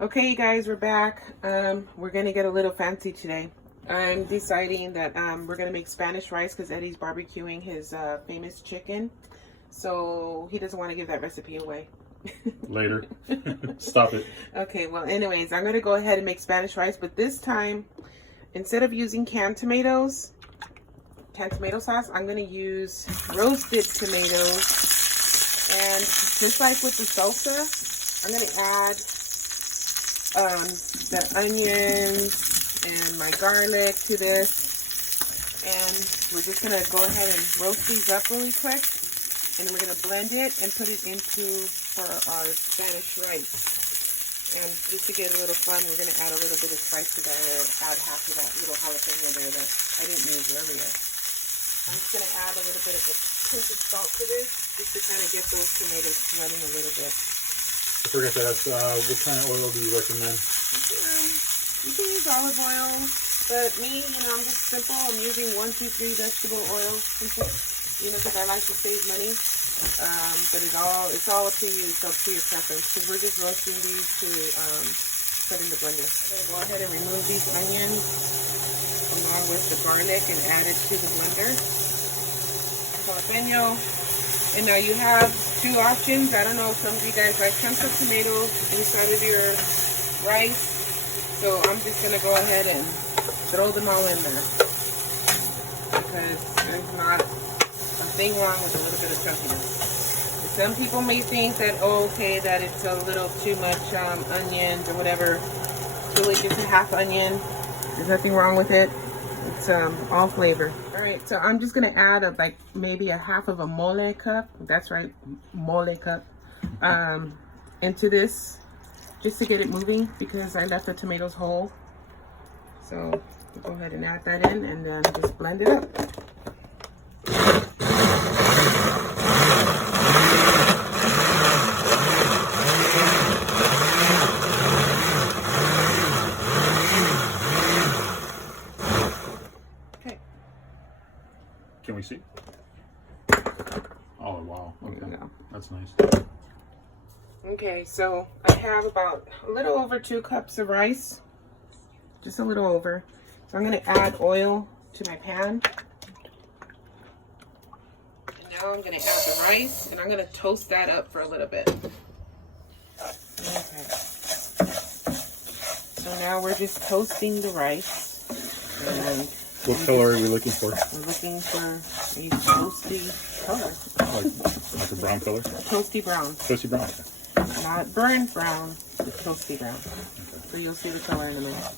Okay, you guys, we're back. We're gonna get a little fancy today. I'm deciding that we're gonna make Spanish rice because Eddie's barbecuing his famous chicken. So he doesn't want to give that recipe away. Later. Stop it. Okay, well, anyways, I'm gonna go ahead and make Spanish rice, but this time, instead of using canned tomato sauce, I'm gonna use roasted tomatoes. And just like with the salsa, I'm gonna add the onions and my garlic to this, and we're just gonna go ahead and roast these up really quick, and then we're gonna blend it and put it into for our Spanish rice. And just to get a little fun, we're gonna add a little bit of spice to that. Add half of that little jalapeno there that I didn't use earlier. I'm just gonna add a little bit of a pinch of salt to this, just to kind of get those tomatoes sweating a little bit. I forgot to ask, what kind of oil do you recommend? You can use olive oil, but me, I'm just simple. I'm using 1, 2, 3 vegetable oil, because I like to save money. But it's all up to you. It's up to your preference. Because we're just roasting these to put in the blender. I'm gonna go ahead and remove these onions along with the garlic and add it to the blender. Jalapeno. And now you have 2 options. I don't know if some of you guys like chunks of tomatoes inside of your rice. So I'm just going to go ahead and throw them all in there. Because there's not a thing wrong with a little bit of chunkiness. Some people may think that, that it's a little too much onions or whatever. It's really just a half onion. There's nothing wrong with it. It's all flavor. All right, so I'm just gonna add maybe a half of a mole cup. That's right, mole cup, into this, just to get it moving because I left the tomatoes whole. So go ahead and add that in, and then just blend it up. Can we see? Oh, wow. Okay. That's nice. Okay, so I have about a little over 2 cups of rice. Just a little over. So I'm going to add oil to my pan. And now I'm going to add the rice, and I'm going to toast that up for a little bit. Okay. So now we're just toasting the rice. And what color are we looking for? We're looking for a toasty color. Like a brown color? Toasty brown. Toasty brown, okay. Not burnt brown, but toasty brown. Okay. So you'll see the color in a minute.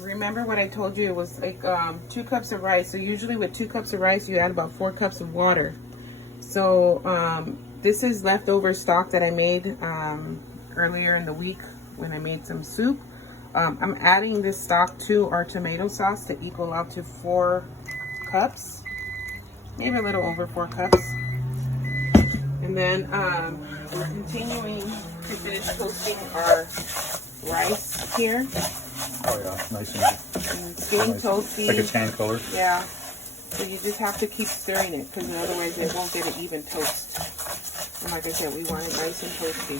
Remember what I told you? It was like 2 cups of rice. So usually with 2 cups of rice, you add about 4 cups of water. So this is leftover stock that I made earlier in the week when I made some soup. I'm adding this stock to our tomato sauce to equal out to 4 cups, maybe a little over 4 cups. And then we're continuing to finish toasting our rice here. Oh yeah, nice and it's getting nice. toasty. Like a tan color. Yeah. So you just have to keep stirring it because otherwise it won't get an even toast. And like I said, we want it nice and toasty.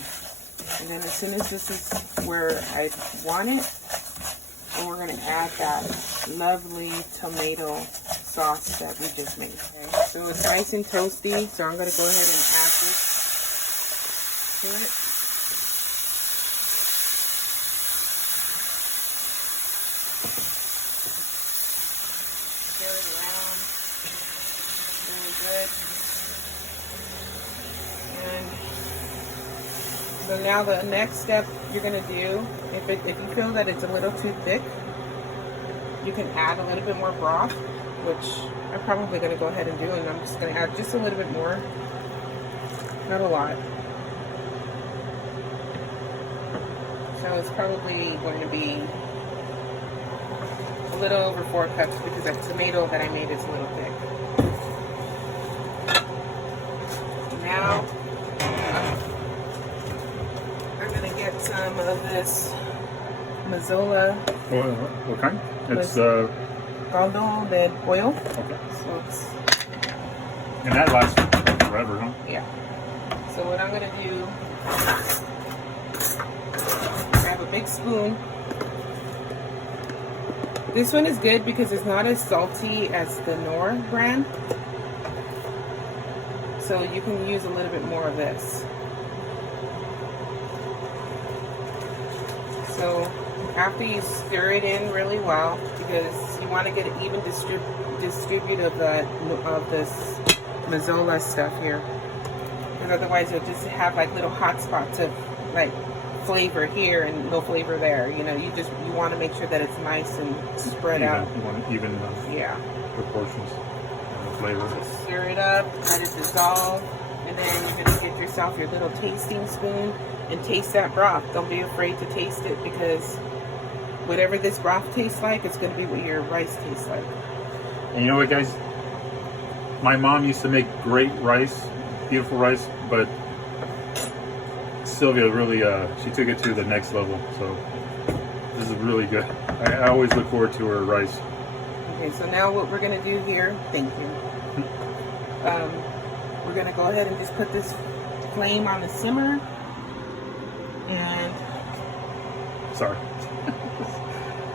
And then as soon as this is where I want it, then we're going to add that lovely tomato sauce that we just made. Okay. So it's nice and toasty, so I'm going to go ahead and add this to it. Stir it around really good. And so now the next step you're going to do, if you feel that it's a little too thick, you can add a little bit more broth, which I'm probably going to go ahead and do, and I'm just going to add just a little bit more, not a lot. So it's probably going to be a little over 4 cups because that tomato that I made is a little thick. Now get some of this Mazola. What kind? It's caldo de pollo. Okay. So it's, and that lasts forever, huh? Yeah. So what I'm gonna do big spoon. This one is good because it's not as salty as the Knorr brand. So you can use a little bit more of this. So after you stir it in really well, because you want to get an even distribute of this Mazola stuff here. Because otherwise you'll just have like little hot spots of like flavor here and no flavor there. You know, you want to make sure that it's nice and spread out. You want even yeah, proportions and flavor. So stir it up, let it dissolve, and then you're gonna get yourself your little tasting spoon and taste that broth. Don't be afraid to taste it, because whatever this broth tastes like, it's gonna be what your rice tastes like. And you know what, guys? My mom used to make great rice, beautiful rice, but Sylvia really, she took it to the next level. So this is really good. I always look forward to her rice. Okay, so now what we're gonna do here, thank you. We're gonna go ahead and just put this flame on the simmer and Sorry.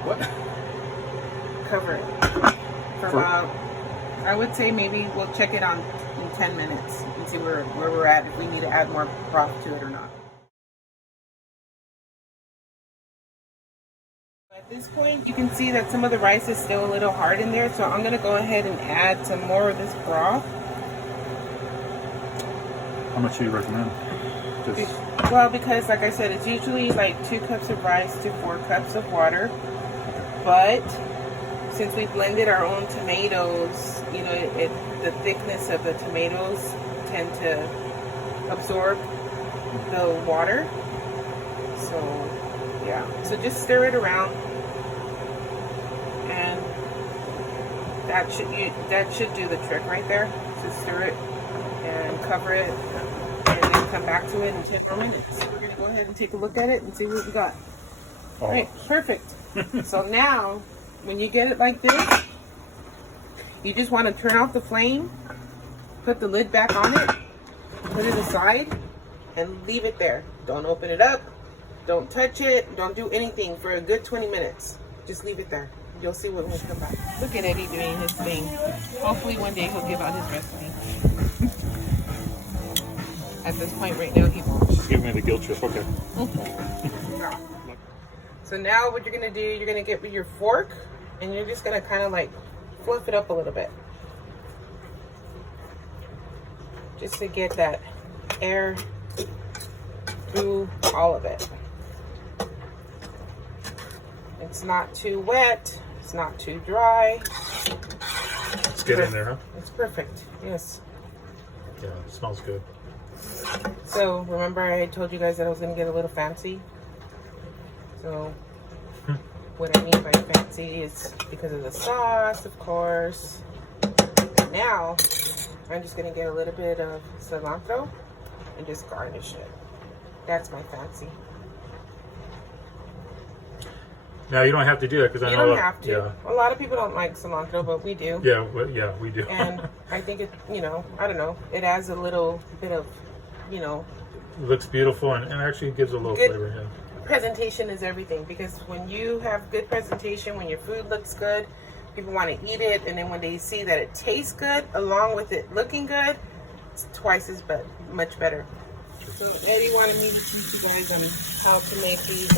What? cover it for about, I would say maybe we'll check it on in 10 minutes and see where we're at, if we need to add more broth to it or not. At this point, you can see that some of the rice is still a little hard in there, so I'm going to go ahead and add some more of this broth. How much do you recommend? Well, because like I said, it's usually like 2 cups of rice to 4 cups of water. But since we blended our own tomatoes, you know, the thickness of the tomatoes tend to absorb the water. So yeah, so just stir it around, and that should do the trick right there. So stir it and cover it, and then come back to it in 10 more minutes. We're gonna go ahead and take a look at it and see what we got. Oh. All right, perfect. So now, when you get it like this, you just want to turn off the flame, put the lid back on it, put it aside, and leave it there. Don't open it up, don't touch it, don't do anything for a good 20 minutes. Just leave it there. You'll see when we come back. Look at Eddie doing his thing. Hopefully one day he'll give out his recipe. At this point right now, he won't. She's giving me the guilt trip. Okay. So now what you're going to do, you're going to get with your fork, and you're just going to kind of like fluff it up a little bit. Just to get that air through all of it. It's not too wet. It's not too dry. Let's get in there, huh? It's perfect. Yes. Yeah, it smells good. So remember I had told you guys that I was going to get a little fancy? So what I mean by fancy is because of the sauce, of course. Now I'm just going to get a little bit of cilantro and just garnish it. That's my fancy. Now you don't have to do that, because I know you don't have to. Yeah. A lot of people don't like cilantro, but we do. Yeah, well, yeah, we do. And I think it, you know, I don't know, it adds a little bit of, you know, It looks beautiful, and actually gives a little good flavor. Yeah. Presentation is everything, because when you have good presentation, when your food looks good, people want to eat it, and then when they see that it tastes good along with it looking good, it's twice as much better. So Eddie wanted me to teach you guys on how to make these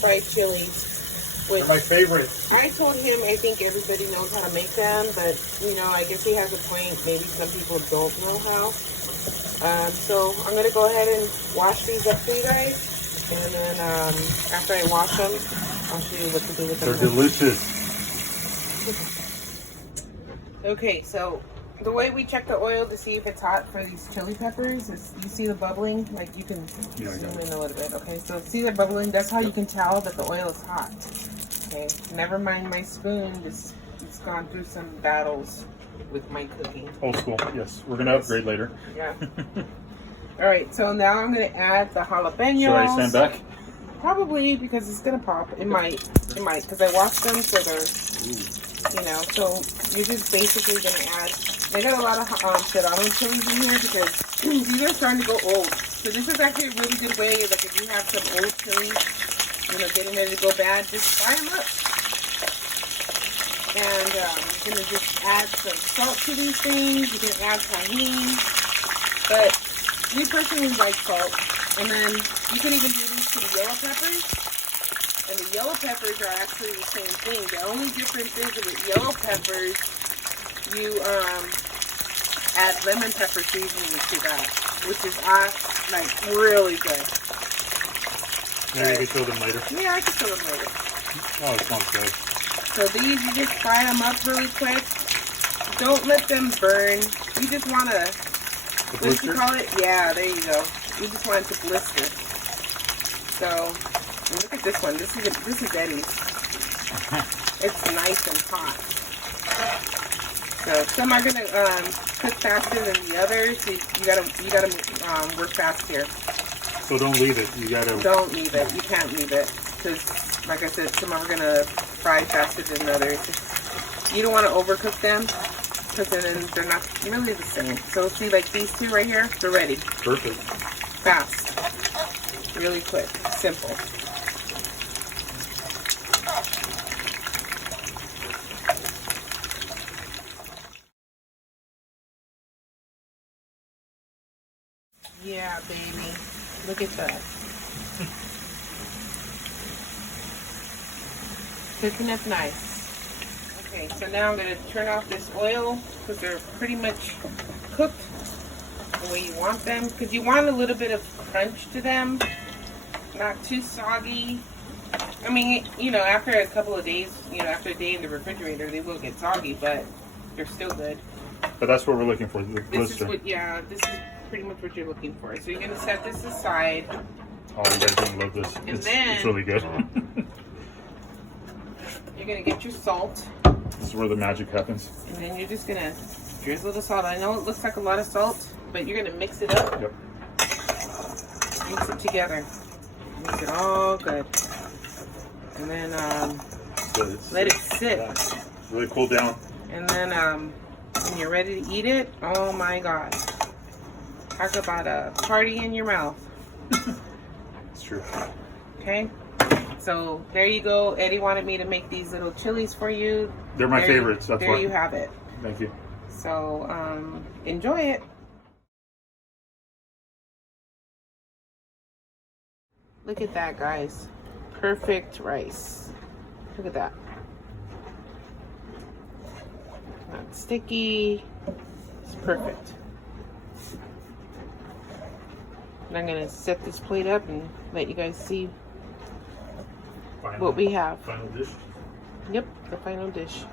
fried chilies. They're my favorite. I told him I think everybody knows how to make them, but you know, I guess he has a point. Maybe some people don't know how. So I'm gonna go ahead and wash these up for you guys, and then after I wash them, I'll show you what to do with them. They're delicious. Okay, so the way we check the oil to see if it's hot for these chili peppers is, you see the bubbling? Like, you can zoom in a little bit. Okay, so see the bubbling? That's how you can tell that the oil is hot. Okay, never mind my spoon. It's gone through some battles with my cooking. Old school. Yes, we're gonna upgrade later. Yeah. All right, so now I'm gonna add the jalapenos. Should I stand back? Probably, because it's gonna pop. It might, because I washed them, so they're, you know. So you're just basically gonna add. I got a lot of serrano chilies in here because these are starting to go old. So this is actually a really good way. Like if you have some old chilies getting ready to go bad, just fry them up. And I'm gonna just add some salt to these things. You can add tahini, but we personally like salt. And then you can even do these to the yellow peppers. And the yellow peppers are actually the same thing. The only difference is with yellow peppers, you add lemon pepper seasoning to that, which is like really good. Maybe you can show them later. Yeah, I can show them later. Oh, it smells good. So these, you just fry them up really quick. Don't let them burn. You just want to, what do you call it? Yeah, there you go. You just want it to blister. So, look at this one. This is Eddie's. It's nice and hot. So some are gonna cook faster than the others. So you gotta work fast here. So don't leave it. You gotta. Don't leave it. You can't leave it because, like I said, some are gonna fry faster than others. You don't want to overcook them because then they're not really the same. So see, like these two right here, they're ready. Perfect. Fast. Really quick. Simple. Yeah, baby. Look at that. Cooking up nice. Okay, so now I'm going to turn off this oil because they're pretty much cooked the way you want them. Because you want a little bit of crunch to them. Not too soggy. I mean, after a couple of days, after a day in the refrigerator, they will get soggy, but they're still good. But that's what we're looking for, the blister. This is pretty much what you're looking for. So you're going to set this aside. Oh, you guys don't love this. It's really good. You're going to get your salt. This is where the magic happens. And then you're just going to drizzle the salt. I know it looks like a lot of salt, but you're going to mix it up. Yep. Mix it together. Mix it all good. And then let it sit. Yeah, really cool down. And then when you're ready to eat it, oh my God. Talk about a party in your mouth. It's true. Okay? So there you go. Eddie wanted me to make these little chilies for you. They're my favorites. That's there why. You have it. Thank you. So enjoy it. Look at that, guys. Perfect rice. Look at that. Not sticky. It's perfect. And I'm going to set this plate up and let you guys see what we have. Final dish. Yep, the final dish.